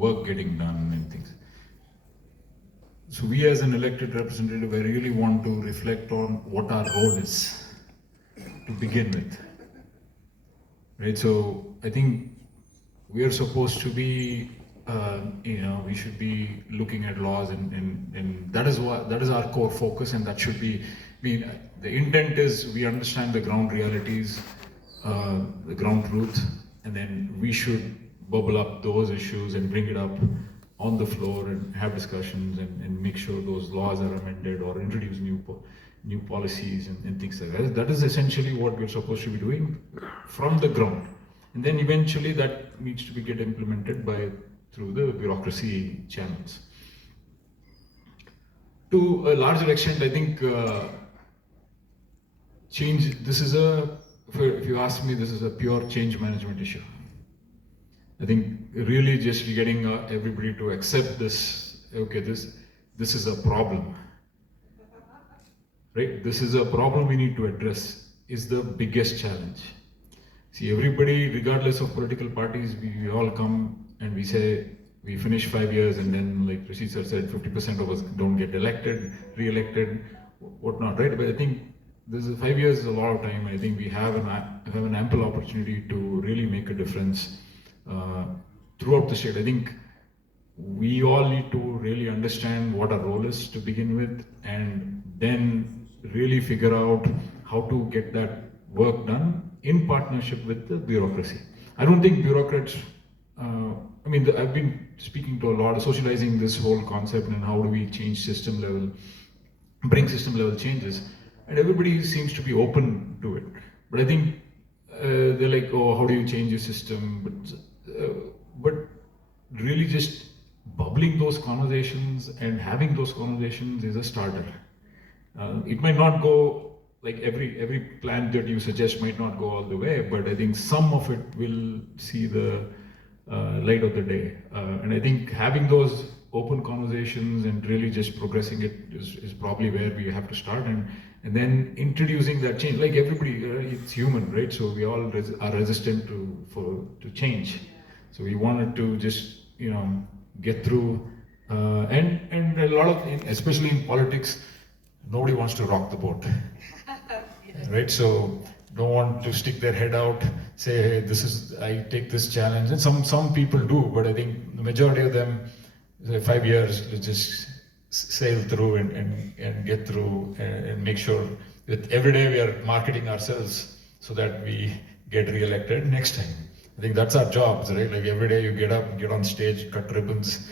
work getting done and things. So we as an elected representative, I really want to reflect on what our role is to begin with. Right, so I think we are supposed to be, we should be looking at laws, and that is our core focus, and that should be. I mean, the intent is we understand the ground realities, the ground truth, and then we should bubble up those issues and bring it up on the floor and have discussions and make sure those laws are amended or introduce new policies and things like that. That is essentially what we're supposed to be doing from the ground. And then eventually that needs to be get implemented through the bureaucracy channels. To a larger extent, I think change, if you ask me, this is a pure change management issue. I think really just getting everybody to accept this, okay, this is a problem. Right? This is a problem we need to address, is the biggest challenge. See, everybody, regardless of political parties, we all come and we say, we finish 5 years, and then, like Rishi sir said, 50% of us don't get elected, re-elected, whatnot, right? But I think 5 years is a lot of time. I think we have an ample opportunity to really make a difference throughout the state. I think we all need to really understand what our role is to begin with, and then really figure out how to get that work done in partnership with the bureaucracy. I don't think bureaucrats, I've been speaking to a lot of socializing this whole concept and how do we change bring system level changes, and everybody seems to be open to it. But I think they're like, oh, how do you change your system? But really just bubbling those conversations and having those conversations is a starter. It might not go, like every plan that you suggest might not go all the way, but I think some of it will see the light of the day. And I think having those open conversations and really just progressing it is probably where we have to start, and then introducing that change. Like everybody, it's human, right? So we all are resistant to change. So we wanted to just get through, and a lot of, especially in politics, nobody wants to rock the boat. Right, so don't want to stick their head out, say, hey, I take this challenge, and some people do, but I think the majority of them, say 5 years, to just sail through and get through and make sure that every day we are marketing ourselves so that we get re-elected next time. I think that's our jobs, right? Like every day you get up, get on stage, cut ribbons,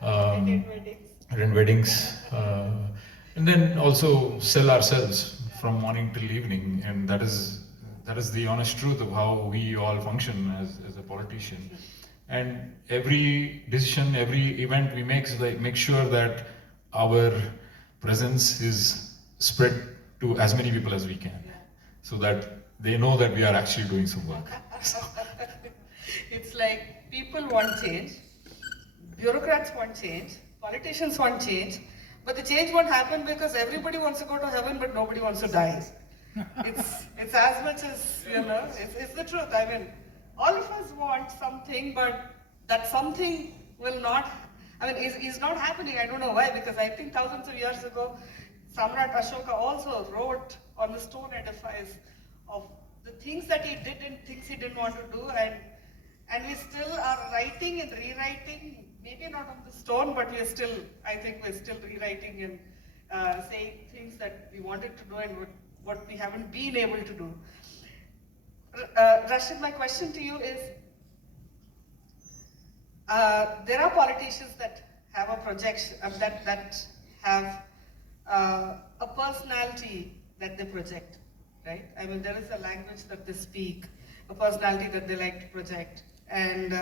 attend weddings, and then also sell ourselves from morning till evening, and that is the honest truth of how we all function as a politician. And every decision, every event we make, make sure that our presence is spread to as many people as we can, so that they know that we are actually doing some work. It's like people want change, bureaucrats want change, politicians want change, but the change won't happen because everybody wants to go to heaven, but nobody wants to die. It's as much as, it's the truth. I mean, all of us want something, but that something will not, is not happening. I don't know why, because I think thousands of years ago, Samrat Ashoka also wrote on the stone edifice of the things that he did and things he didn't want to do, and we still are writing and rewriting, maybe not on the stone, but I think we're still rewriting and saying things that we wanted to do and what we haven't been able to do. Rashid, my question to you is, there are politicians that have a projection, that have a personality that they project, right? I mean, there is a language that they speak, a personality that they like to project, and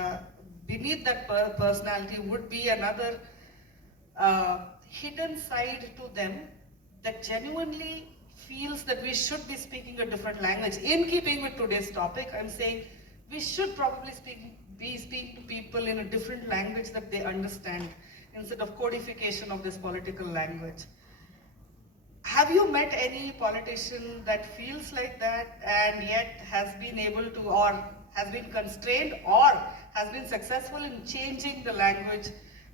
beneath that personality would be another hidden side to them that genuinely feels that we should be speaking a different language. In keeping with today's topic, I'm saying we should probably be speaking to people in a different language that they understand, instead of codification of this political language. Have you met any politician that feels like that and yet has been able to, or has been constrained or has been successful in changing the language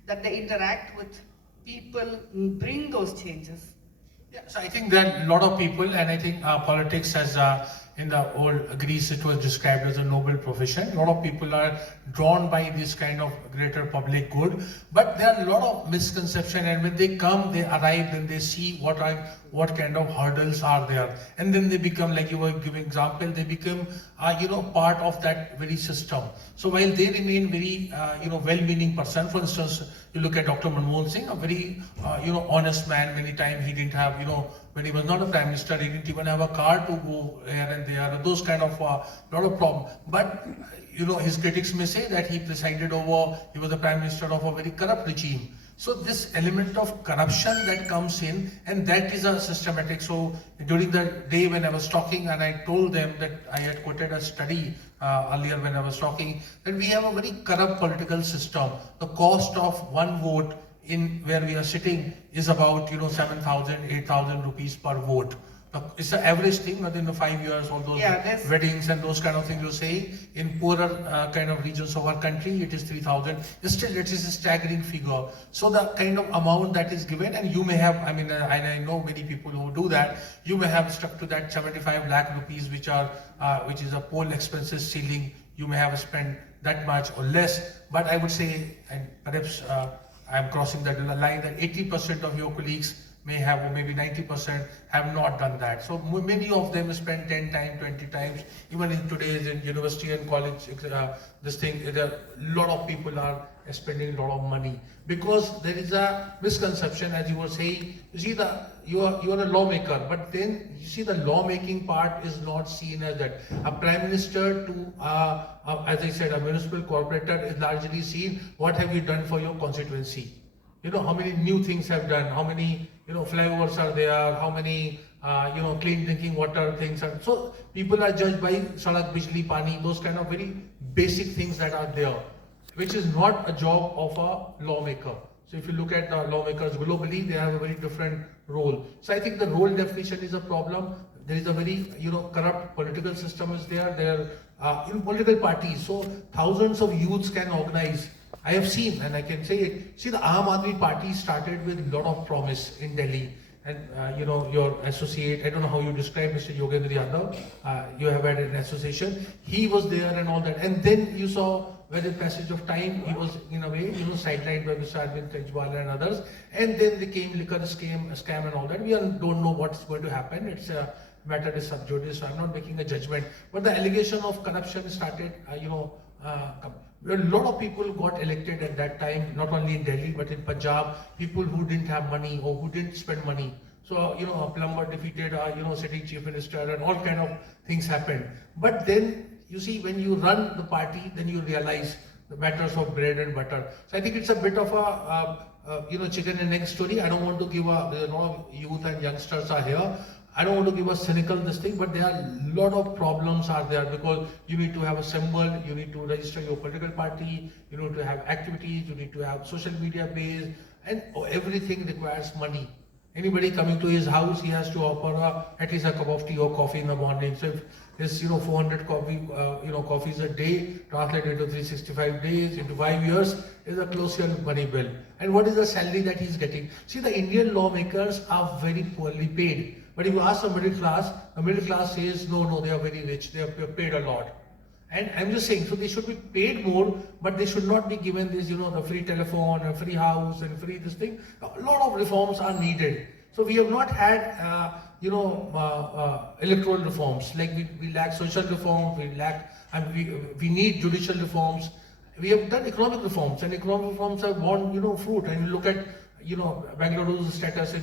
that they interact with people, bring those changes? Yeah, so I think there are a lot of people, and I think politics, as in the old Greece it was described as a noble profession. A lot of people are drawn by this kind of greater public good, but there are a lot of misconception, and when they come, they arrive, then they see what kind of hurdles are there, and then they become, like you were giving example, they become part of that very system. So while they remain very well-meaning person, for instance, you look at Dr. Manmohan Singh, a very honest man. Many times he didn't have, when he was not a prime minister, he didn't even have a car to go here and there. Those kind of lot of problem. But his critics may say that he was the prime minister of a very corrupt regime. So this element of corruption that comes in, and that is a systematic. So during the day when I was talking, and I told them that I had quoted a study earlier when I was talking, that we have a very corrupt political system. The cost of one vote in where we are sitting is about 7,000, 8,000 rupees per vote. It's the average thing, but in the 5 years, all those weddings and those kind of things you say, in poorer kind of regions of our country, it is 3,000. Still, it is a staggering figure. So the kind of amount that is given, and you may have, I know many people who do that, you may have stuck to that 75 lakh rupees, which is a poll expenses ceiling. You may have spent that much or less, but I would say, and perhaps I am crossing that line, that 80% of your colleagues may have, or maybe 90% have not done that. So many of them spend 10 times, 20 times, even in today's in university and college, a lot of people are spending a lot of money, because there is a misconception, as you were saying. You see, you are a lawmaker, but then you see the lawmaking part is not seen as that. A prime minister to, as I said, a municipal corporator is largely seen, what have you done for your constituency? How many new things have done, how many flyovers are there, how many clean drinking water things are. So people are judged by sadak, bijli, pani, those kind of very basic things that are there, which is not a job of a lawmaker. So if you look at the lawmakers globally, they have a very different role. So I think the role definition is a problem. There is a very corrupt political system is there. There are political parties. So thousands of youths can organize. I have seen, and I can say it. See, the Aam Aadmi Party started with a lot of promise in Delhi. And your associate, I don't know how you describe Mr. Yogendra Yadav, you have had an association. He was there and all that. And then you saw, with the passage of time, he was in a way, sidelined by Mr. Arvind Kejriwal and others. And then they came liquor scam and all that. We don't know what's going to happen. It's a matter is sub judice, so I'm not making a judgment. But the allegation of corruption started, a lot of people got elected at that time, not only in Delhi, but in Punjab, people who didn't have money or who didn't spend money. So, a plumber defeated, sitting chief minister, and all kind of things happened. But then, you see, when you run the party, then you realize the matters of bread and butter. So I think it's a bit of a chicken and egg story. I don't want to give there's a lot of youth and youngsters are here. I don't want to give a cynical this thing, but there are a lot of problems are there, because you need to have a symbol, you need to register your political party, you need to have activities, you need to have social media page, and everything requires money. Anybody coming to his house, he has to offer at least a cup of tea or coffee in the morning. So if there's 400 coffees a day, translated into 365 days, into 5 years, is a close to money bill. And what is the salary that he's getting? See, the Indian lawmakers are very poorly paid. But if you ask the middle class says, no, they are very rich, they are paid a lot. And I'm just saying, so they should be paid more, but they should not be given this, the free telephone, a free house, and free this thing. A lot of reforms are needed. So we have not had, electoral reforms. Like we lack social reforms, we need judicial reforms. We have done economic reforms, and economic reforms have borne, fruit. And you look at, Bengaluru's status in,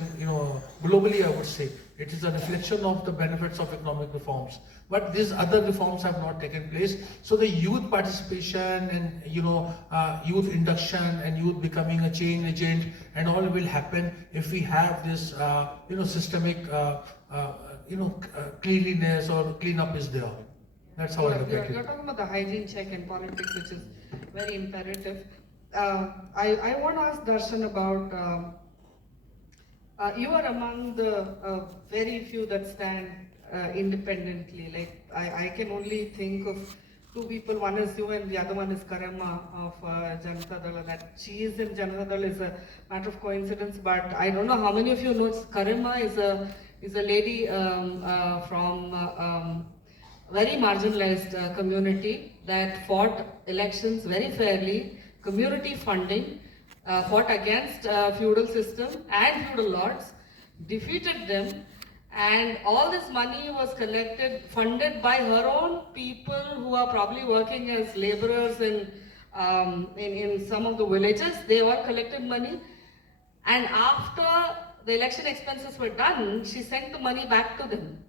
globally, I would say, it is a reflection of the benefits of economic reforms. But these other reforms have not taken place. So the youth participation and, youth induction and youth becoming a change agent and all will happen if we have this, systemic, cleanliness or cleanup is there. That's how I look at it. You're talking about the hygiene check in politics, which is very imperative. I want to ask Darshan about, you are among the very few that stand independently. Like I can only think of two people, one is you and the other one is Karema of Janata Dal. That she is in Janata Dal is a matter of coincidence, but I don't know how many of you know Karema is a lady from very marginalized community that fought elections very fairly, community funding, fought against feudal system and feudal lords, defeated them, and all this money was collected, funded by her own people who are probably working as laborers in some of the villages. They all collected money, and after the election expenses were done, she sent the money back to them.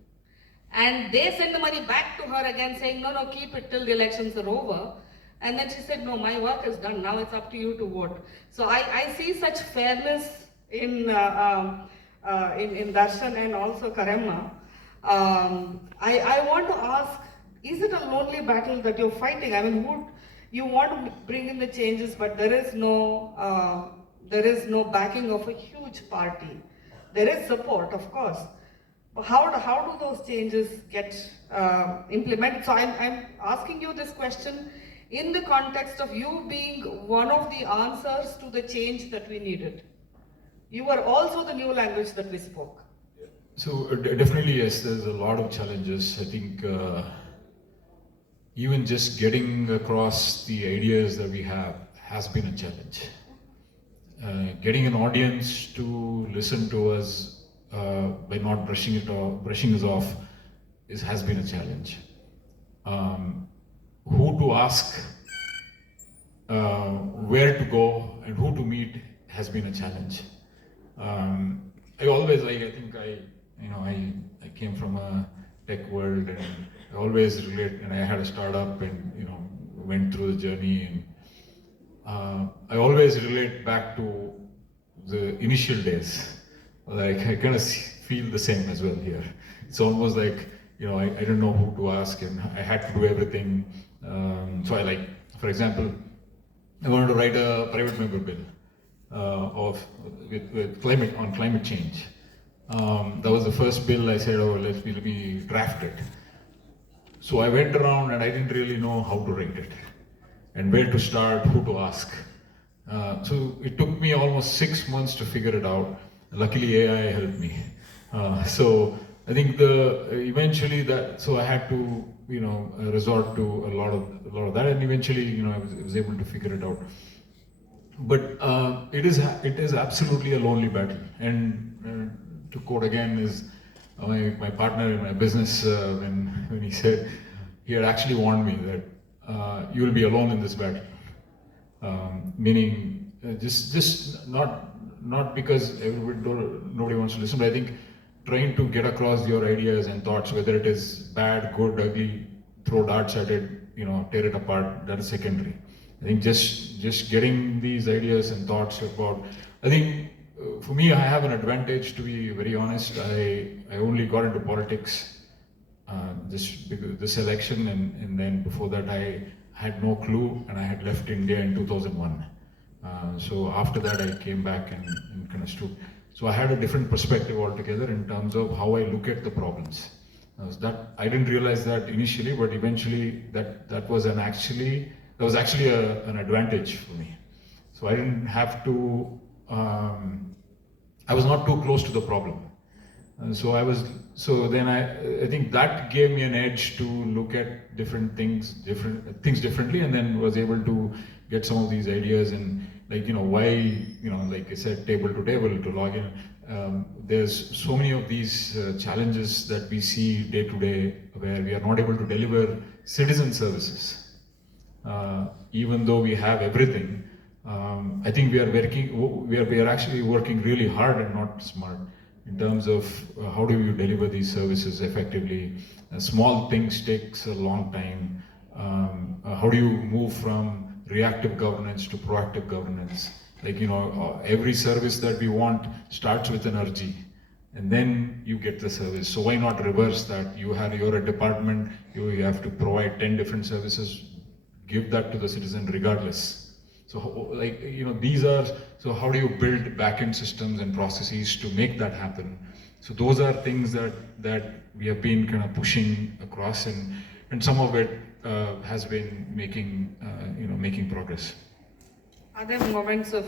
And they sent the money back to her again saying, no, keep it till the elections are over. And then she said, no, my work is done, now it's up to you to vote. So I see such fairness in Darshan and also Karema. I want to ask, is it a lonely battle that you're fighting? I mean, you want to bring in the changes, but there is no backing of a huge party. There is support, of course. But how do those changes get implemented? So I'm asking you this question in the context of you being one of the answers to the change that we needed. You were also the new language that we spoke. So definitely yes, there's a lot of challenges. I think even just getting across the ideas that we have has been a challenge. Getting an audience to listen to us by not brushing us off has been a challenge. Who to ask, where to go, and who to meet has been a challenge. I came from a tech world, and I always relate, and I had a startup and went through the journey, and I always relate back to the initial days. Like I kind of feel the same as well here. It's almost like I didn't know who to ask, and I had to do everything. So for example, I wanted to write a private member bill with climate change. That was the first bill. I said, let me draft it. So I went around and I didn't really know how to write it and where to start, who to ask. So it took me almost 6 months to figure it out. Luckily, AI helped me. So I think so I had to resort to a lot of that, and eventually I was able to figure it out. But it is absolutely a lonely battle. And to quote again is my partner in my business when he said he had actually warned me that you will be alone in this battle. Meaning just not because nobody wants to listen, but I think trying to get across your ideas and thoughts, whether it is bad, good, ugly, throw darts at it, tear it apart, that is secondary. I think just getting these ideas and thoughts about, I think for me, I have an advantage, to be very honest. I only got into politics this election, and then before that I had no clue, and I had left India in 2001. So after that I came back and kind of stood. So I had a different perspective altogether in terms of how I look at the problems. I didn't realize that initially, but eventually that was actually an advantage for me. So I didn't have to. I was not too close to the problem. So then I think that gave me an edge to look at different things differently, and then was able to get some of these ideas and why like I said, table to table to log in. There's so many of these challenges that we see day to day where we are not able to deliver citizen services, even though we have everything. I think we are actually working really hard and not smart in terms of how do you deliver these services effectively. Small things takes a long time. How do you move from reactive governance to proactive governance? Every service that we want starts with an urgency, and then you get the service. So why not reverse that? You're a department, you have to provide 10 different services, give that to the citizen regardless. So so how do you build back-end systems and processes to make that happen? So those are things that we have been kind of pushing across, and some of it has been making, making progress. Are there moments of